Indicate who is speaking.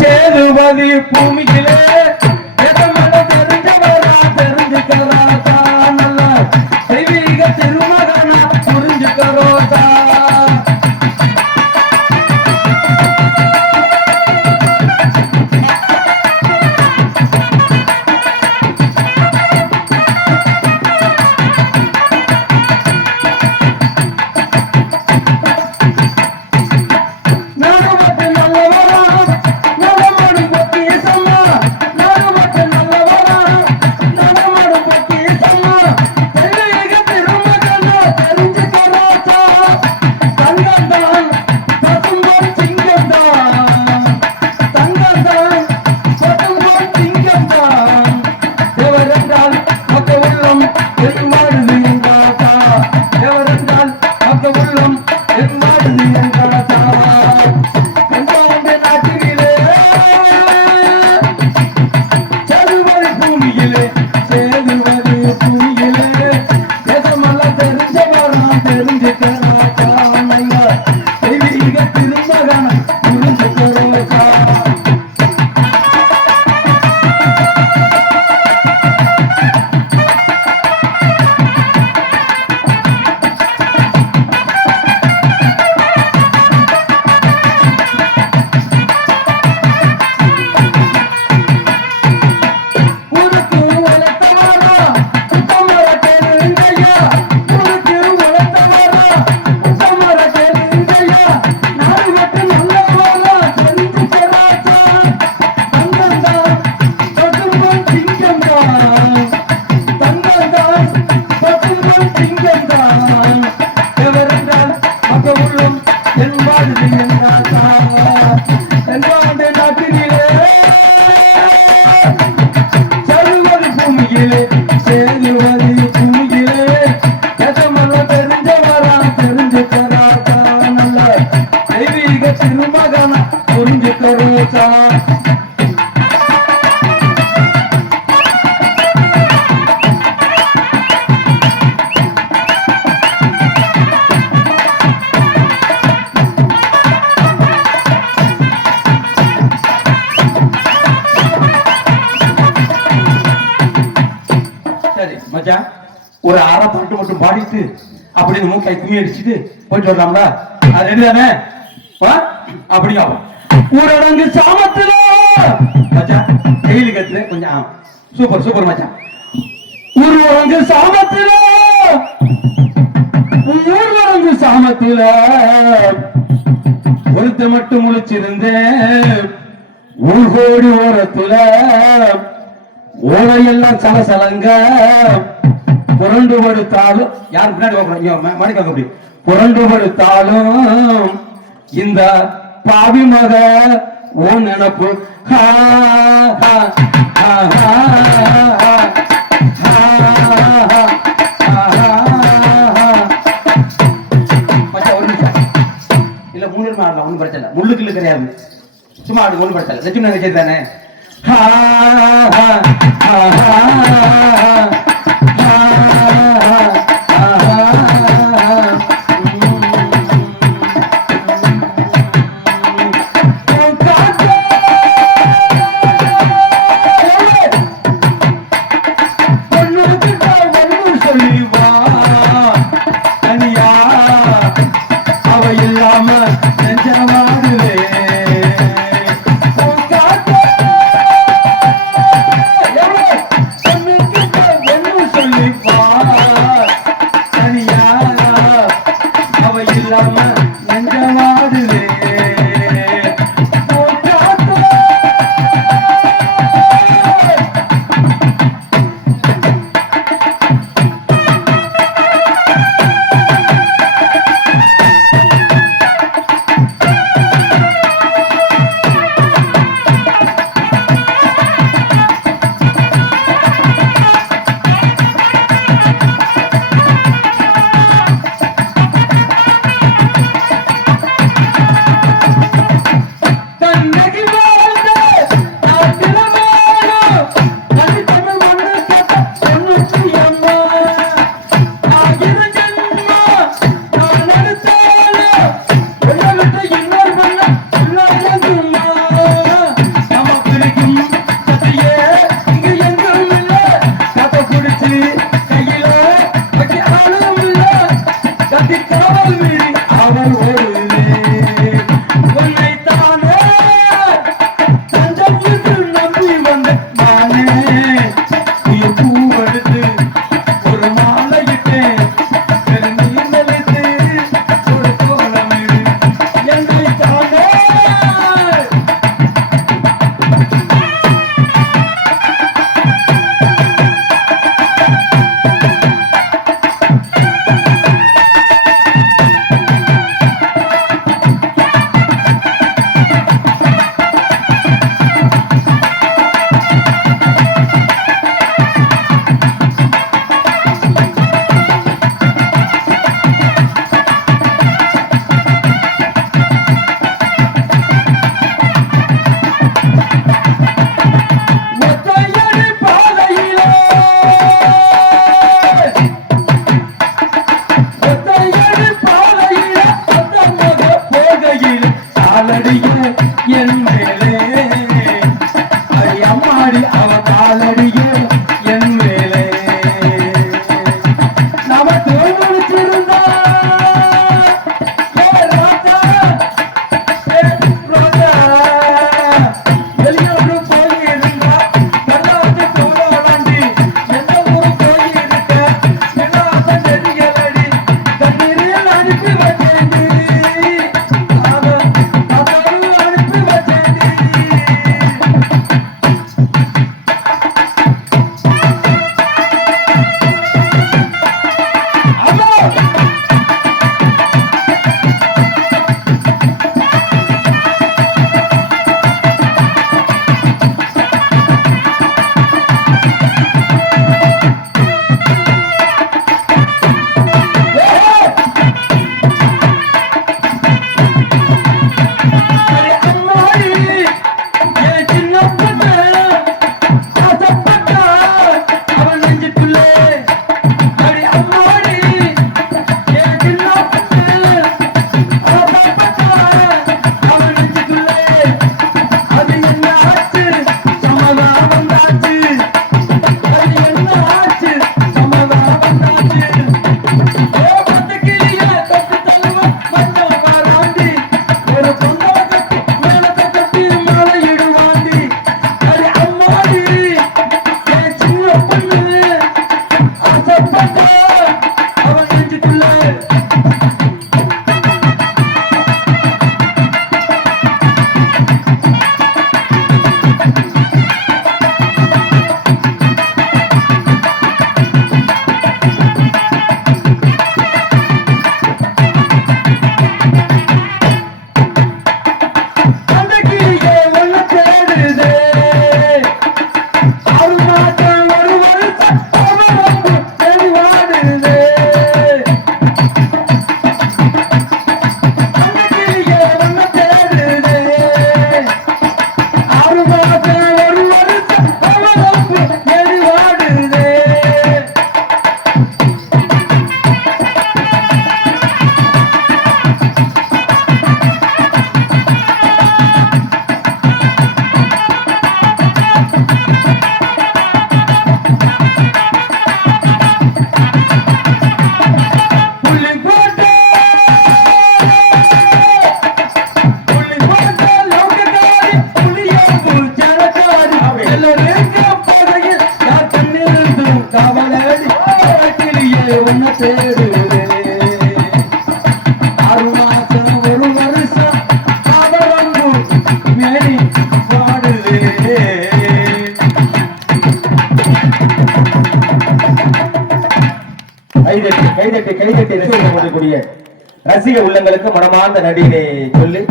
Speaker 1: சேதுபதி பூமியிலே. Thank you. பாடிட்டு அப்படி இந்த மூக்கை கும்மி அடிச்சுட்டு போயிட்டு வரலாம்ல? அது ரெடி தானே? வா ஊரடங்கு சாமத்துல. மச்சான் டெய்லி கத்துல கொஞ்சம் சூப்பர் சூப்பர் மச்சான். ஊரடங்கு சாமத்துல. ஊரடங்கு சாமத்துல. ஒருத்த மட்டும் முழிச்சிருந்தேன். ஊர்கோடி ஓரத்துல. ஓலையெல்லாம் சலசலங்க. புரண்டு படுத்தாலும் யார் பின்னாடி மணிக்காக அப்படி புரண்டு படுத்தாலும் இந்த பாவி மக ஓ நினப்பு ஹா ஹா ஹா ஹா ஒன்றும் பிரச்சனை முள்ளுக்கு இல்லை கிடையாது. சும்மா அது ஒன்றும் பிரச்சனை லட்சுமி நகை தானே? रमा அடிய राजा ரசிக உள்ளங்களுக்கு மனமார்ந்த நடிகை சொல்லி.